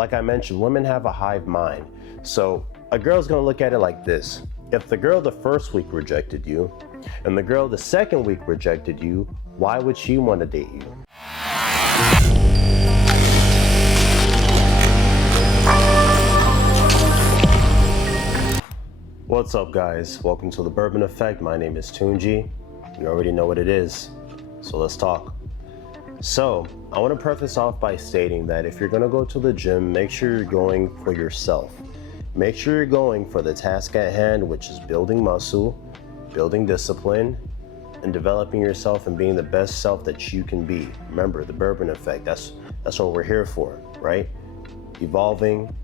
like I mentioned, women have a hive mind. So a girl's gonna look at it like this. If the girl the first week rejected you and the girl the second week rejected you, why would she want to date you? What's up, guys? Welcome to the Bourbon Effect. My name is Tunji. You already know what it is, so let's talk. So I want to preface off by stating that if you're going to go to the gym, make sure you're going for yourself. Make sure you're going for the task at hand, which is building muscle, building discipline, and developing yourself and being the best self that you can be. Remember, the Bourbon Effect, that's what we're here for, right? Evolving,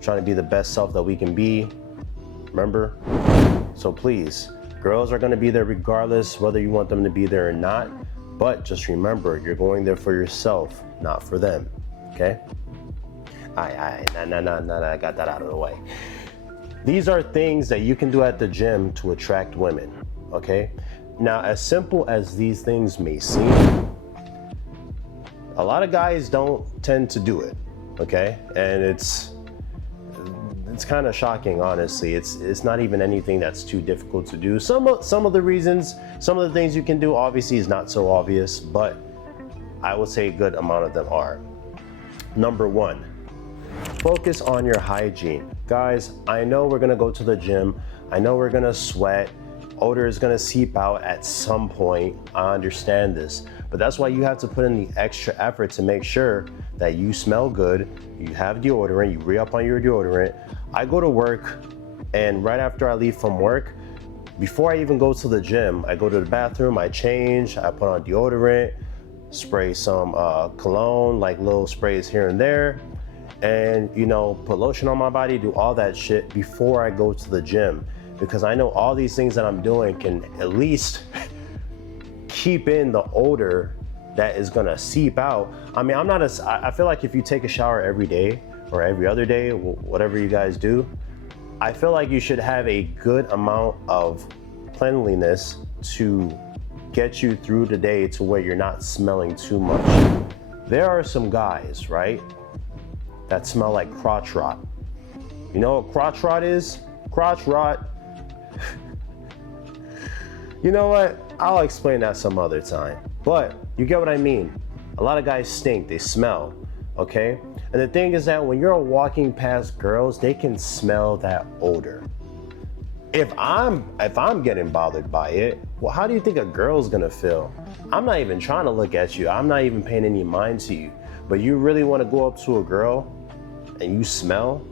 trying to be the best self that we can be. Remember? So please, girls are going to be there regardless whether you want them to be there or not. But just remember, you're going there for yourself, not for them, okay? I got that out of the way. These are things that you can do at the gym to attract women, okay? Now, as simple as these things may seem, a lot of guys don't tend to do it, okay? And it's kind of shocking, honestly. It's not even anything that's too difficult to do. Some of the reasons, some of the things you can do obviously is not so obvious, but I would say a good amount of them are. Number one, focus on your hygiene. Guys, I know we're gonna go to the gym. I know we're gonna sweat. Odor is gonna seep out at some point. I understand this, but that's why you have to put in the extra effort to make sure that you smell good, you have deodorant, you re-up on your deodorant. I go to work, and right after I leave from work, before I even go to the gym, I go to the bathroom, I change, I put on deodorant, spray some cologne, like little sprays here and there, and put lotion on my body, do all that shit before I go to the gym, because I know all these things that I'm doing can at least keep in the odor that is gonna seep out. I mean, I feel like if you take a shower every day or every other day, whatever you guys do, I feel like you should have a good amount of cleanliness to get you through the day to where you're not smelling too much. There are some guys, right, that smell like crotch rot. You know what crotch rot is? Crotch rot. You know what? I'll explain that some other time. But you get what I mean. A lot of guys stink, they smell, okay? And the thing is that when you're walking past girls, they can smell that odor. If I'm getting bothered by it, well, how do you think a girl's gonna feel? I'm not even trying to look at you. I'm not even paying any mind to you. But you really wanna go up to a girl and you smell?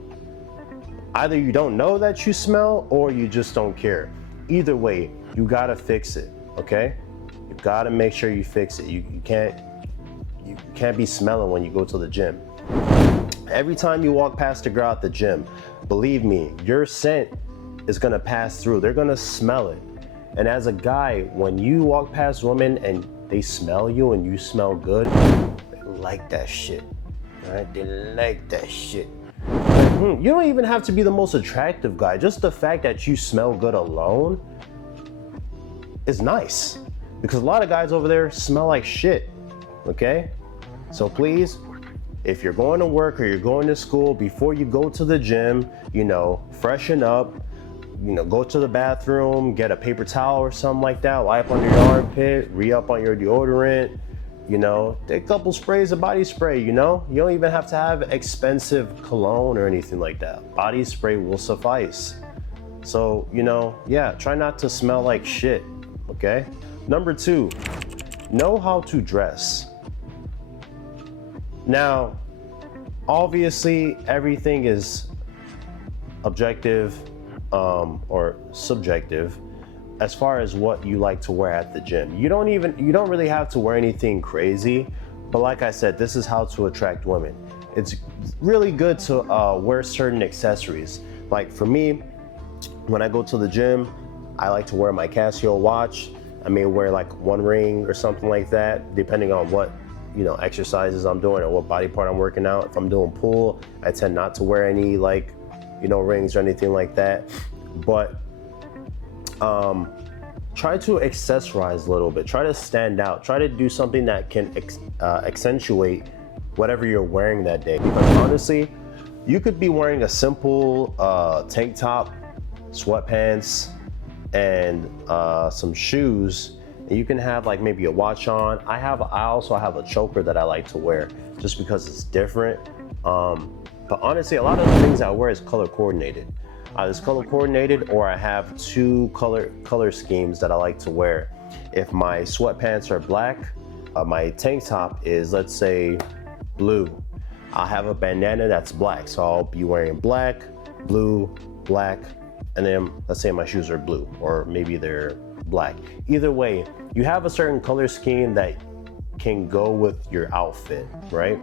Either you don't know that you smell or you just don't care. Either way, you gotta fix it, okay? You gotta make sure you fix it. You can't be smelling when you go to the gym. Every time you walk past a girl at the gym, believe me, your scent is gonna pass through. They're gonna smell it. And as a guy, when you walk past women and they smell you and you smell good, they like that shit, right? They like that shit. You don't even have to be the most attractive guy. Just the fact that you smell good alone is nice, because a lot of guys over there smell like shit, okay? So please, if you're going to work or you're going to school, before you go to the gym, freshen up, go to the bathroom, get a paper towel or something like that, wipe under your armpit, re-up on your deodorant, take a couple sprays of body spray, you don't even have to have expensive cologne or anything like that. Body spray will suffice. So, try not to smell like shit, okay? Number two, know how to dress. Now, obviously, everything is objective or subjective as far as what you like to wear at the gym. You don't really have to wear anything crazy, but like I said, this is how to attract women. It's really good to wear certain accessories. Like for me, when I go to the gym, I like to wear my Casio watch. I may wear like one ring or something like that, depending on what exercises I'm doing or what body part I'm working out. If I'm doing pool, I tend not to wear any rings or anything like that. But try to accessorize a little bit. Try to stand out. Try to do something that can accentuate whatever you're wearing that day. Because honestly, you could be wearing a simple tank top, sweatpants, and some shoes, and you can have like maybe a watch on. I also have a choker that I like to wear just because it's different. But honestly, a lot of the things I wear is color coordinated. It's color coordinated, or I have two color schemes that I like to wear. If my sweatpants are black, my tank top is, let's say, blue. I'll have a bandana that's black, so I'll be wearing black, blue, black, and then let's say my shoes are blue, or maybe they're black. Either way, you have a certain color scheme that can go with your outfit, right?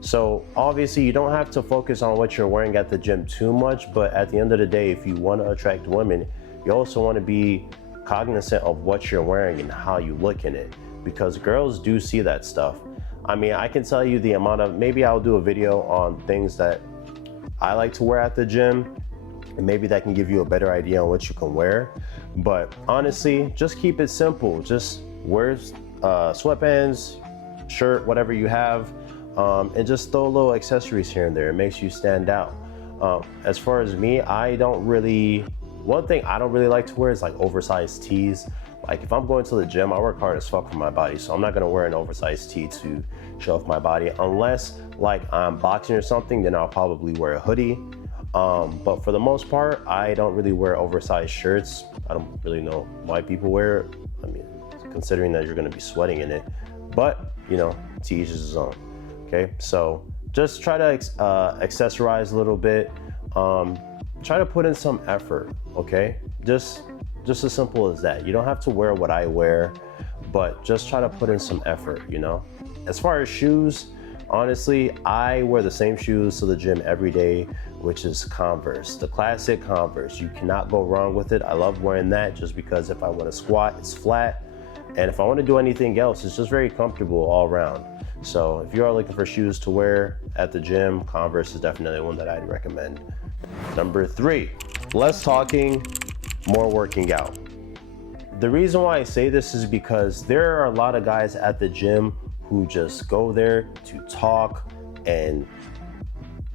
So obviously you don't have to focus on what you're wearing at the gym too much, but at the end of the day, if you want to attract women, you also want to be cognizant of what you're wearing and how you look in it, because girls do see that stuff. I mean, I can tell you the amount of, maybe I'll do a video on things that I like to wear at the gym, and maybe that can give you a better idea on what you can wear. But honestly, just keep it simple. Just wear sweatpants, shirt, whatever you have, and just throw little accessories here and there. It makes you stand out. As far as me, one thing I don't really like to wear is like oversized tees. Like if I'm going to the gym, I work hard as fuck for my body, so I'm not gonna wear an oversized tee to show off my body, unless like I'm boxing or something, then I'll probably wear a hoodie. But for the most part, I don't really wear oversized shirts. I don't really know why people wear it. I mean, considering that you're gonna be sweating in it, but you know, to each his own. Okay, so just try to accessorize a little bit. Try to put in some effort, okay? Just as simple as that. You don't have to wear what I wear, but just try to put in some effort, you know? As far as shoes, honestly, I wear the same shoes to the gym every day, which is Converse, the classic Converse. You cannot go wrong with it. I love wearing that just because if I want to squat, it's flat. And if I want to do anything else, it's just very comfortable all around. So if you are looking for shoes to wear at the gym, Converse is definitely one that I'd recommend. Number 3, less talking, more working out. The reason why I say this is because there are a lot of guys at the gym who just go there to talk and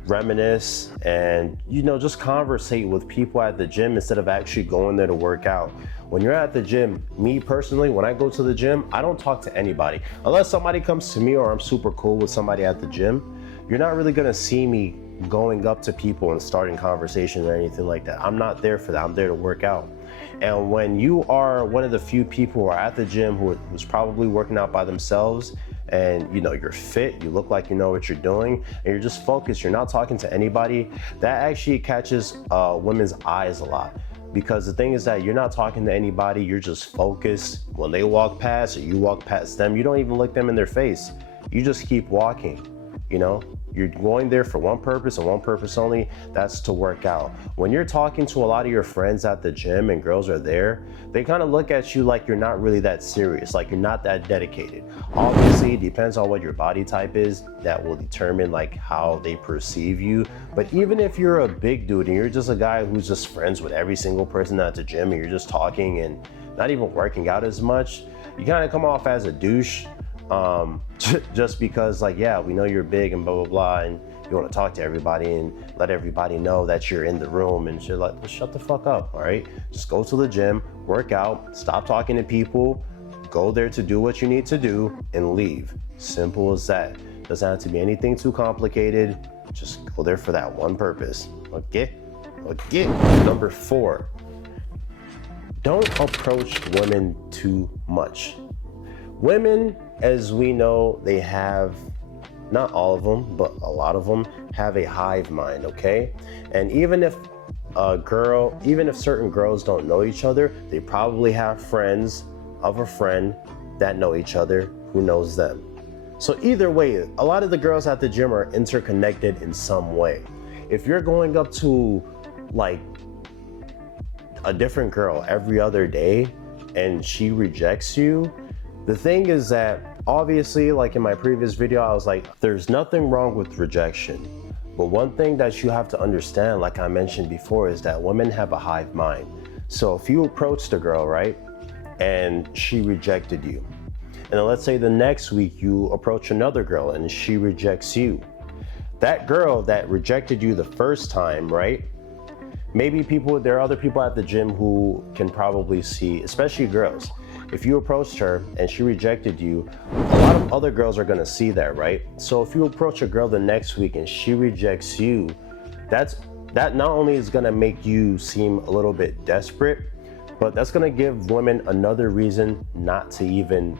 reminisce and, you know, just conversate with people at the gym instead of actually going there to work out. When you're at the gym, me personally, when I go to the gym, I don't talk to anybody. Unless somebody comes to me or I'm super cool with somebody at the gym, you're not really gonna see me going up to people and starting conversations or anything like that. I'm not there for that. I'm there to work out. And when you are one of the few people who are at the gym who's probably working out by themselves, and you know you're fit, you look like you know what you're doing, and you're just focused, you're not talking to anybody, that actually catches women's eyes a lot. Because the thing is that you're not talking to anybody, you're just focused. When they walk past or you walk past them, you don't even look them in their face. You just keep walking, you know? You're going there for one purpose and one purpose only, that's to work out. When you're talking to a lot of your friends at the gym and girls are there, they kind of look at you like you're not really that serious, like you're not that dedicated. Obviously, it depends on what your body type is, that will determine like how they perceive you. But even if you're a big dude and you're just a guy who's just friends with every single person at the gym and you're just talking and not even working out as much, you kind of come off as a douche. Just because like, yeah, we know you're big and blah, blah, blah, and you want to talk to everybody and let everybody know that you're in the room and shit. Like, shut the fuck up, all right? Just go to the gym, work out, stop talking to people, go there to do what you need to do and leave. Simple as that. Doesn't have to be anything too complicated. Just go there for that one purpose, okay? Okay. Number 4, don't approach women too much. Women, as we know, they have, not all of them, but a lot of them have a hive mind, okay? And even if certain girls don't know each other, they probably have friends of a friend that know each other who knows them. So either way, a lot of the girls at the gym are interconnected in some way. If you're going up to like a different girl every other day and she rejects you, the thing is that obviously, like in my previous video, I was like, there's nothing wrong with rejection. But one thing that you have to understand, like I mentioned before, is that women have a hive mind. So if you approached a girl, right, and she rejected you, And then let's say the next week you approach another girl and she rejects you. That girl that rejected you the first time, right? Maybe there are other people at the gym who can probably see, especially girls. If you approached her and she rejected you, a lot of other girls are gonna see that, right? So if you approach a girl the next week and she rejects you, that not only is gonna make you seem a little bit desperate, but that's gonna give women another reason not to even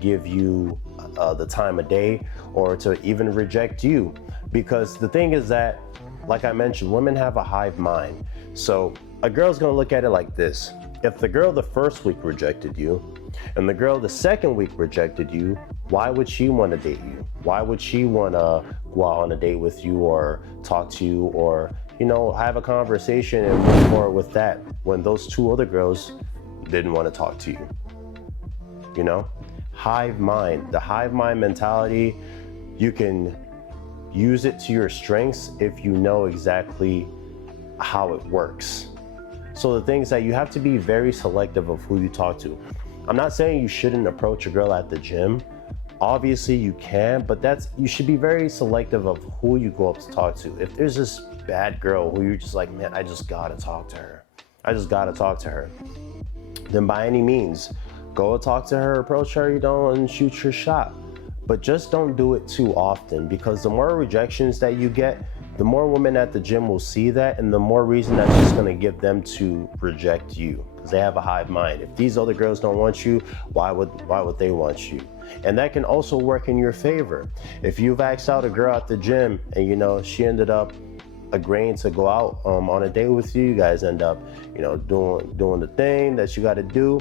give you the time of day or to even reject you. Because the thing is that, like I mentioned, women have a hive mind. So a girl's gonna look at it like this. If the girl the first week rejected you and the girl the second week rejected you, why would she want to date you? Why would she want to go out on a date with you or talk to you or, you know, have a conversation and move forward with that when those two other girls didn't want to talk to you? You know, hive mind, the hive mind mentality, you can use it to your strengths if you know exactly how it works. So the things that you have to be very selective of who you talk to. I'm not saying you shouldn't approach a girl at the gym. Obviously you can, but you should be very selective of who you go up to talk to. If there's this bad girl who you're just like, man, I just gotta talk to her. Then by any means, go talk to her, approach her, you know, and shoot your shot. But just don't do it too often, because the more rejections that you get, the more women at the gym will see that, and the more reason that's just gonna give them to reject you, because they have a hive mind. If these other girls don't want you, why would they want you? And that can also work in your favor. If you've asked out a girl at the gym and, you know, she ended up agreeing to go out on a date with you, you guys end up, you know, doing the thing that you gotta do.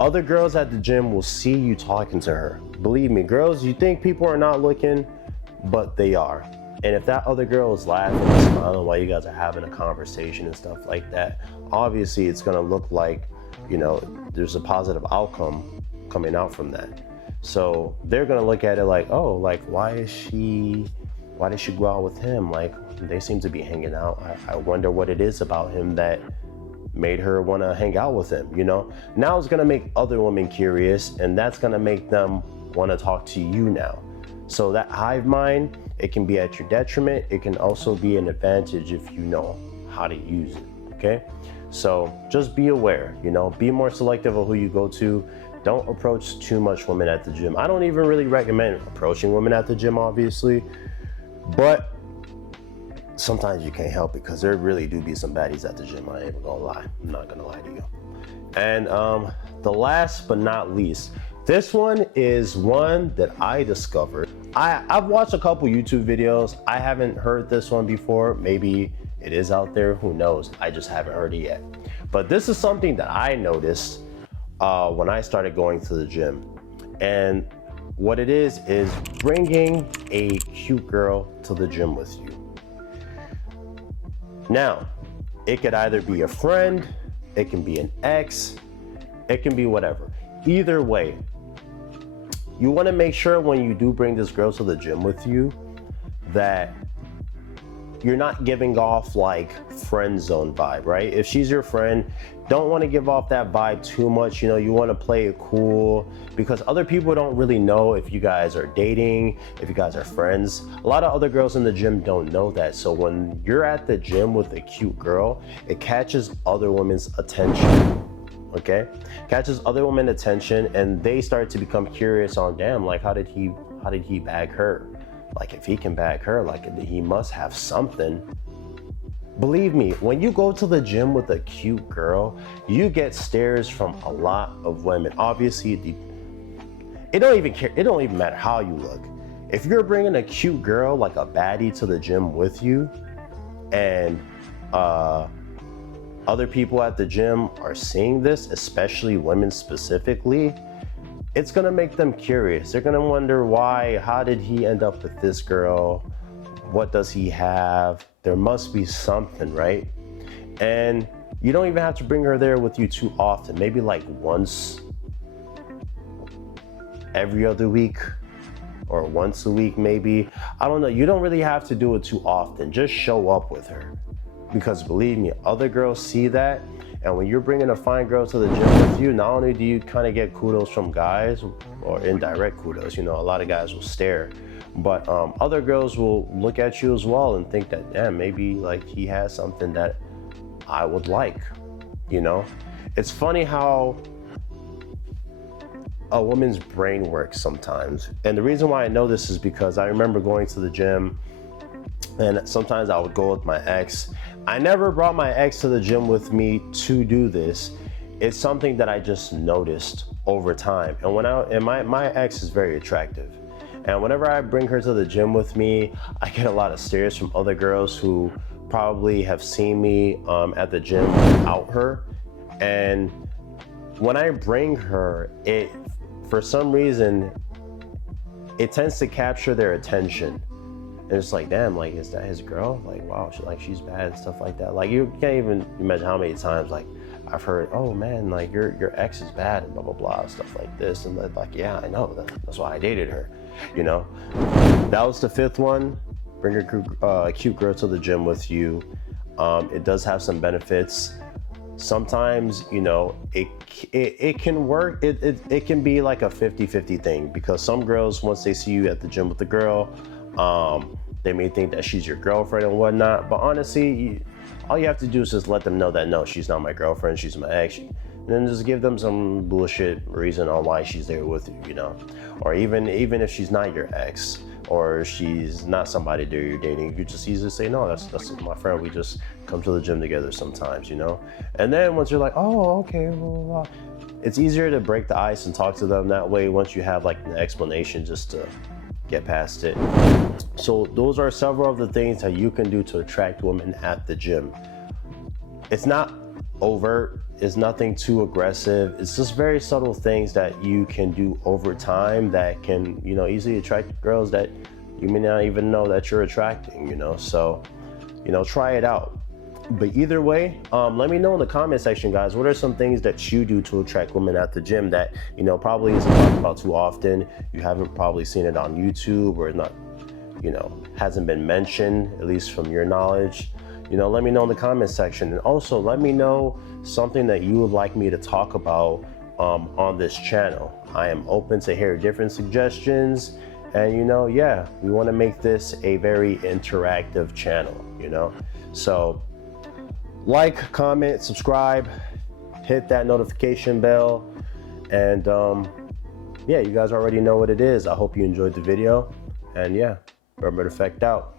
Other girls at the gym will see you talking to her. Believe me, girls, you think people are not looking, but they are. And if that other girl is laughing and smiling while you guys are having a conversation and stuff like that, obviously it's gonna look like, you know, there's a positive outcome coming out from that. So they're gonna look at it like, oh, like why did she go out with him? Like, they seem to be hanging out. I wonder what it is about him that made her want to hang out with him, you know? Now it's gonna make other women curious, and that's gonna make them want to talk to you now. So that hive mind, it can be at your detriment. It can also be an advantage if you know how to use it, okay? So just be aware, you know, be more selective of who you go to. Don't approach too much women at the gym. I don't even really recommend approaching women at the gym, obviously, but sometimes you can't help it because there really do be some baddies at the gym. I ain't even gonna lie. I'm not gonna lie to you. And the last but not least, this one is one that I discovered. I've watched a couple YouTube videos. I haven't heard this one before. Maybe it is out there, who knows? I just haven't heard it yet. But this is something that I noticed when I started going to the gym. And what it is bringing a cute girl to the gym with you. Now, it could either be a friend, it can be an ex, it can be whatever. Either way, you want to make sure when you do bring this girl to the gym with you that you're not giving off like friend zone vibe, right? If she's your friend, don't want to give off that vibe too much. You know, you want to play it cool because other people don't really know if you guys are dating, if you guys are friends. A lot of other girls in the gym don't know that. So when you're at the gym with a cute girl, it catches other women's attention. Okay, catches other women's attention, and they start to become curious on, damn, like how did he bag her? Like if he can bag her, like he must have something. Believe me, when you go to the gym with a cute girl, you get stares from a lot of women. Obviously, it don't even matter how you look. If you're bringing a cute girl like a baddie to the gym with you, and other people at the gym are seeing this, especially women specifically, it's gonna make them curious. They're gonna wonder why, how did he end up with this girl? What does he have? There must be something, right? And you don't even have to bring her there with you too often. Maybe like once every other week or once a week maybe. I don't know, you don't really have to do it too often. Just show up with her. because believe me, other girls see that. And when you're bringing a fine girl to the gym with you, not only do you kind of get kudos from guys, or indirect kudos, you know, a lot of guys will stare, but other girls will look at you as well and think that, damn, maybe like he has something that I would like, you know? It's funny how a woman's brain works sometimes. And the reason why I know this is because I remember going to the gym, and sometimes I would go with my ex. I never brought my ex to the gym with me to do this. It's something that I just noticed over time. And my ex is very attractive. And whenever I bring her to the gym with me, I get a lot of stares from other girls who probably have seen me at the gym without her. And when I bring her, for some reason, it tends to capture their attention. And it's like, damn, like, is that his girl? Like, wow, she's bad and stuff like that. Like, you can't even imagine how many times, like, I've heard, oh man, like your ex is bad and blah, blah, blah, stuff like this. And like, yeah, I know, that's why I dated her, you know? That was the 5th one. Bring a cute girl to the gym with you. It does have some benefits. Sometimes, you know, it can work. It can be like a 50-50 thing, because some girls, once they see you at the gym with the girl, they may think that she's your girlfriend and whatnot, but honestly, all you have to do is just let them know that no, she's not my girlfriend, she's my ex, and then just give them some bullshit reason on why she's there with you, you know? Or even if she's not your ex, or she's not somebody that you're dating, you just easily say, no, that's my friend, we just come to the gym together sometimes, you know? And then once you're like, oh, okay, blah, blah, blah, it's easier to break the ice and talk to them that way once you have like an explanation, just to get past it. So those are several of the things that you can do to attract women at the gym. It's not overt, it's nothing too aggressive. It's just very subtle things that you can do over time that can, you know, easily attract girls that you may not even know that you're attracting, you know? So, you know, try it out. But either way, let me know in the comment section, guys, what are some things that you do to attract women at the gym that, you know, probably isn't talked about too often. You haven't probably seen it on YouTube, or not, you know, hasn't been mentioned, at least from your knowledge. You know, let me know in the comment section. And also let me know something that you would like me to talk about on this channel. I am open to hear different suggestions. And, you know, yeah, we want to make this a very interactive channel, you know? So like, comment, subscribe, hit that notification bell, and yeah, you guys already know what it is. I hope you enjoyed the video, and yeah, Urban Effect out.